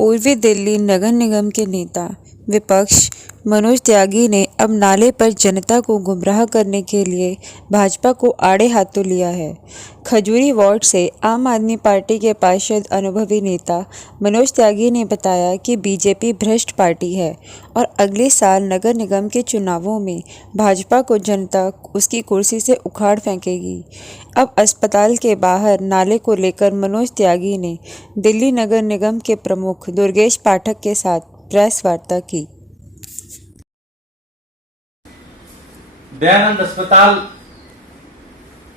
पूर्वी दिल्ली नगर निगम के नेता विपक्ष मनोज त्यागी ने अब नाले पर जनता को गुमराह करने के लिए भाजपा को आड़े हाथों लिया है। खजूरी वार्ड से आम आदमी पार्टी के पार्षद अनुभवी नेता मनोज त्यागी ने बताया कि बीजेपी भ्रष्ट पार्टी है और अगले साल नगर निगम के चुनावों में भाजपा को जनता उसकी कुर्सी से उखाड़ फेंकेगी। अब अस्पताल के बाहर नाले को लेकर मनोज त्यागी ने दिल्ली नगर निगम के प्रमुख दुर्गेश पाठक के साथ प्रेस वार्ता की। दयानंद अस्पताल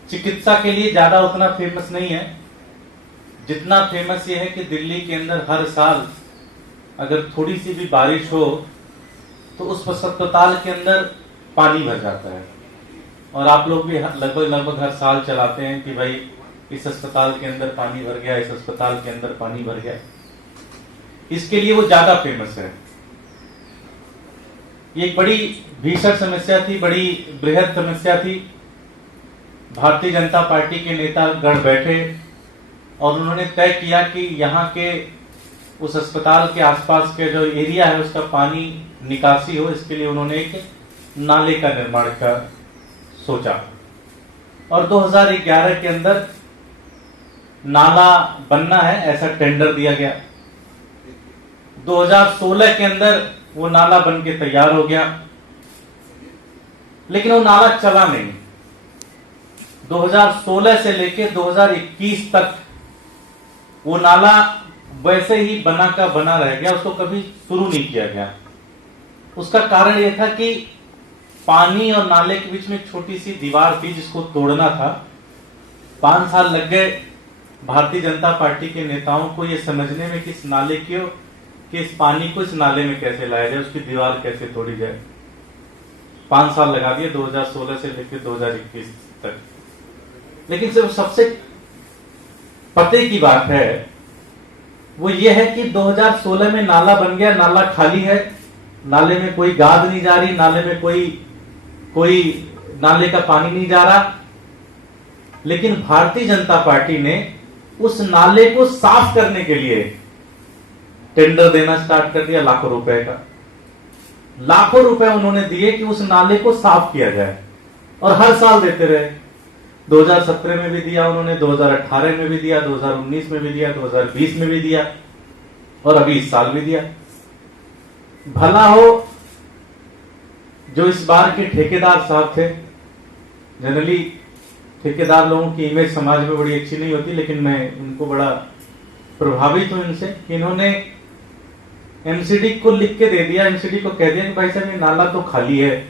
चिकित्सा के लिए ज्यादा उतना फेमस नहीं है, जितना फेमस ये है कि दिल्ली के अंदर हर साल अगर थोड़ी सी भी बारिश हो तो उस अस्पताल के अंदर पानी भर जाता है। और आप लोग भी लगभग हर साल चलाते हैं कि भाई इस अस्पताल के अंदर पानी भर गया, इस अस्पताल के अंदर पानी भर गया। इसके लिए वो ज्यादा फेमस है। ये एक बड़ी भीषण समस्या थी, बड़ी बृहद समस्या थी। भारतीय जनता पार्टी के नेता गण बैठे और उन्होंने तय किया कि यहाँ के उस अस्पताल के आसपास के जो एरिया है उसका पानी निकासी हो। इसके लिए उन्होंने एक नाले का निर्माण का सोचा और 2011 के अंदर नाला बनना है ऐसा टेंडर दिया गया। 2016 के अंदर वो नाला बन के तैयार हो गया, लेकिन वो नाला चला नहीं। 2016 से लेकर 2021 तक वो नाला वैसे ही बना का बना रह गया, उसको कभी शुरू नहीं किया गया। उसका कारण यह था कि पानी और नाले के बीच में एक छोटी सी दीवार थी जिसको तोड़ना था। 5 साल लग गए भारतीय जनता पार्टी के नेताओं को यह समझने में कि इस नाले कि इस पानी को इस नाले में कैसे लाया जाए, उसकी दीवार कैसे तोड़ी जाए। 5 साल लगा दिए 2016 से लेकर 2021 तक। लेकिन सिर्फ सबसे पते की बात है वो ये है कि 2016 में नाला बन गया, नाला खाली है, नाले में कोई गाद नहीं जा रही, नाले में कोई नाले का पानी नहीं जा रहा। लेकिन भारतीय जनता पार्टी ने उस नाले को साफ करने के लिए टेंडर देना स्टार्ट कर दिया लाखों रुपए का। लाखों रुपए उन्होंने दिए कि उस नाले को साफ किया जाए और हर साल देते रहे। 2017 में भी दिया उन्होंने, 2018 में भी दिया, 2019 में भी दिया, 2020 में भी दिया और अभी इस साल भी दिया। भला हो जो इस बार के ठेकेदार साहब थे। जनरली ठेकेदार लोगों की इमेज समाज में बड़ी अच्छी नहीं होती, लेकिन मैं उनको बड़ा प्रभावित हूं इनसे कि इन्होंने एमसीडी को लिख के दे दिया। एमसीडी को कह दिया कि भाई साहब ये नाला तो खाली है,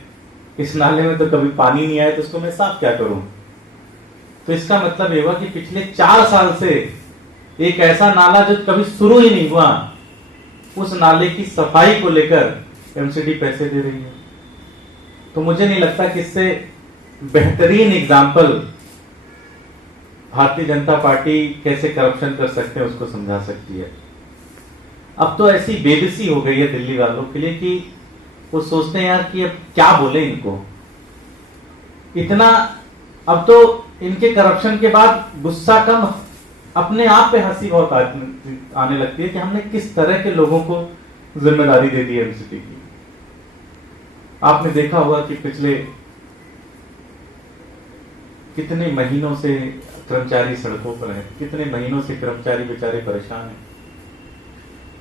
इस नाले में तो कभी पानी नहीं आया, तो उसको मैं साफ क्या करूं। तो इसका मतलब ये हुआ कि पिछले 4 साल से एक ऐसा नाला जो कभी शुरू ही नहीं हुआ, उस नाले की सफाई को लेकर एमसीडी पैसे दे रही है। तो मुझे नहीं लगता कि इससे बेहतरीन एग्जाम्पल भारतीय जनता पार्टी कैसे करप्शन कर सकते हैं उसको समझा सकती है। अब तो ऐसी बेबसी हो गई है दिल्ली वालों के लिए कि वो सोचते हैं यार कि अब क्या बोले इनको। इतना अब तो इनके करप्शन के बाद गुस्सा कम, अपने आप पे हंसी बहुत आने लगती है कि हमने किस तरह के लोगों को जिम्मेदारी दे दी है एमसीडी की। आपने देखा होगा कि पिछले कितने महीनों से कर्मचारी सड़कों पर हैं, कितने महीनों से कर्मचारी बेचारे परेशान हैं,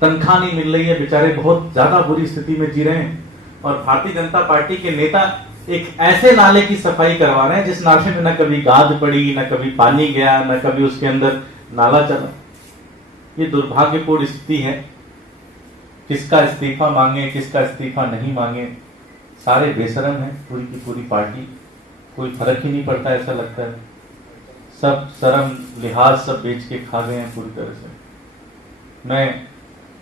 तनख्वाह नहीं मिल रही है, बेचारे बहुत ज्यादा बुरी स्थिति में जी रहे हैं। और भारतीय जनता पार्टी के नेता एक ऐसे नाले की सफाई करवा रहे हैं जिस नाले में न कभी गाद पड़ी, न कभी पानी गया, न कभी उसके अंदर नाला चला। ये दुर्भाग्यपूर्ण स्थिति है। किसका इस्तीफा मांगे, किसका इस्तीफा नहीं मांगे, सारे बेशरम हैं पूरी की पूरी पार्टी। कोई फर्क ही नहीं पड़ता, ऐसा लगता है सब शर्म लिहाज सब बेच के खा गए हैं पूरी तरह से। मैं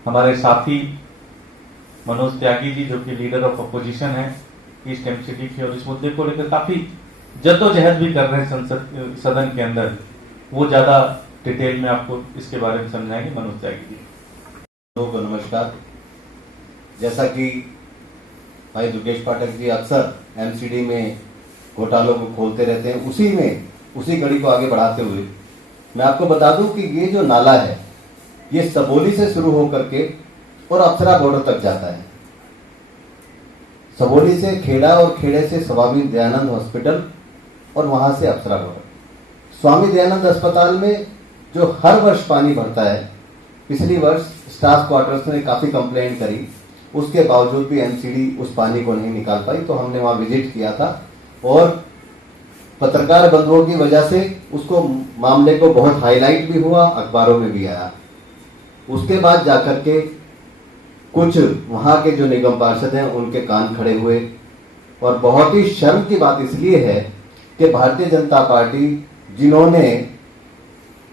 हमारे साथी मनोज त्यागी जी जो कि लीडर ऑफ अपोजिशन है ईस्ट एमसीडी की, और इस मुद्दे को लेकर काफी जद्दोजहद भी कर रहे हैं सदन के अंदर, वो ज्यादा डिटेल में आपको इसके बारे में समझाएंगे मनोज त्यागी जी। लोगों को नमस्कार। जैसा कि भाई दुर्गेश पाठक जी अक्सर एमसीडी में घोटालों को खोलते रहते हैं, उसी कड़ी को आगे बढ़ाते हुए मैं आपको बता दूं कि ये जो नाला है ये सबोली से शुरू होकर के और अप्सरा बॉर्डर तक जाता है। सबोली से खेड़ा और खेड़े से स्वामी दयानंद हॉस्पिटल और वहां से अप्सरा बॉर्डर। स्वामी दयानंद अस्पताल में जो हर वर्ष पानी भरता है, पिछली वर्ष स्टाफ क्वार्टर्स ने काफी कंप्लेंट करी, उसके बावजूद भी एमसीडी उस पानी को नहीं निकाल पाई। तो हमने वहां विजिट किया था और पत्रकार बंधुओं की वजह से उसको मामले को बहुत हाईलाइट भी हुआ, अखबारों में भी आया। उसके बाद जाकर के कुछ वहां के जो निगम पार्षद हैं उनके कान खड़े हुए। और बहुत ही शर्म की बात इसलिए है कि भारतीय जनता पार्टी, जिन्होंने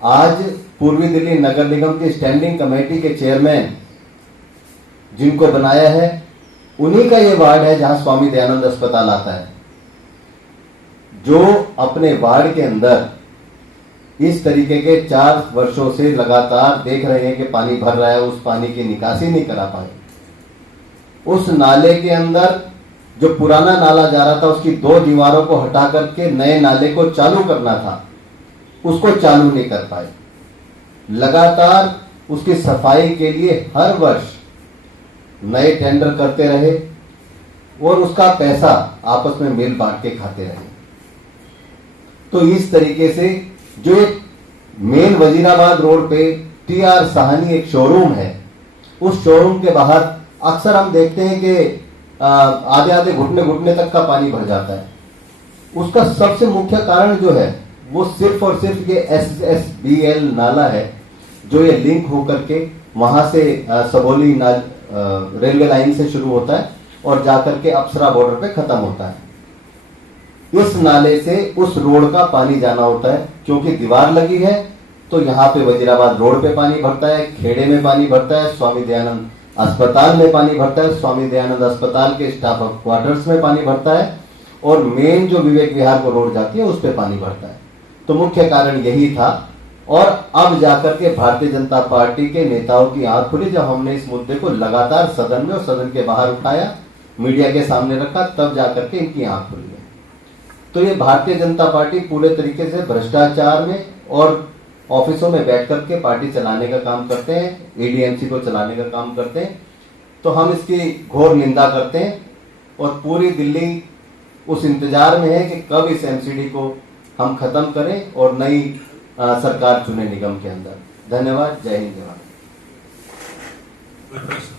आज पूर्वी दिल्ली नगर निगम की स्टैंडिंग कमेटी के चेयरमैन जिनको बनाया है, उन्हीं का ये वार्ड है जहां स्वामी दयानंद अस्पताल आता है, जो अपने वार्ड के अंदर इस तरीके के 4 वर्षों से लगातार देख रहे हैं कि पानी भर रहा है, उस पानी की निकासी नहीं करा पाए। उस नाले के अंदर जो पुराना नाला जा रहा था, उसकी 2 दीवारों को हटा करके नए नाले को चालू करना था, उसको चालू नहीं कर पाए। लगातार उसकी सफाई के लिए हर वर्ष नए टेंडर करते रहे और उसका पैसा आपस में मिल बांट के खाते रहे। तो इस तरीके से जो एक मेन वजीराबाद रोड पे टीआर साहनी एक शोरूम है, उस शोरूम के बाहर अक्सर हम देखते हैं कि आधे आधे घुटने घुटने तक का पानी भर जाता है। उसका सबसे मुख्य कारण जो है वो सिर्फ और सिर्फ ये SSBL नाला है, जो ये लिंक होकर के वहां से सबोली रेलवे लाइन से शुरू होता है और जाकर के अप्सरा बॉर्डर पे खत्म होता है। इस नाले से उस रोड का पानी जाना होता है, क्योंकि दीवार लगी है तो यहाँ पे वजीराबाद रोड पे पानी भरता है, खेड़े में पानी भरता है, स्वामी दयानंद अस्पताल में पानी भरता है, स्वामी दयानंद अस्पताल के स्टाफ ऑफ क्वार्टर्स में पानी भरता है, और मेन जो विवेक विहार को रोड जाती है उस पे पानी भरता है। तो मुख्य कारण यही था। और अब जाकर के भारतीय जनता पार्टी के नेताओं की आंख खुली जब हमने इस मुद्दे को लगातार सदन में और सदन के बाहर उठाया, मीडिया के सामने रखा, तब जाकर के इनकी आंख खुली है। तो ये भारतीय जनता पार्टी पूरे तरीके से भ्रष्टाचार में और ऑफिसों में बैठ करके पार्टी चलाने का काम करते हैं, एडीएमसी को चलाने का काम करते हैं। तो हम इसकी घोर निंदा करते हैं और पूरी दिल्ली उस इंतजार में है कि कब इस एमसीडी को हम खत्म करें और नई सरकार चुने निगम के अंदर। धन्यवाद। जय हिंद, जय भारत।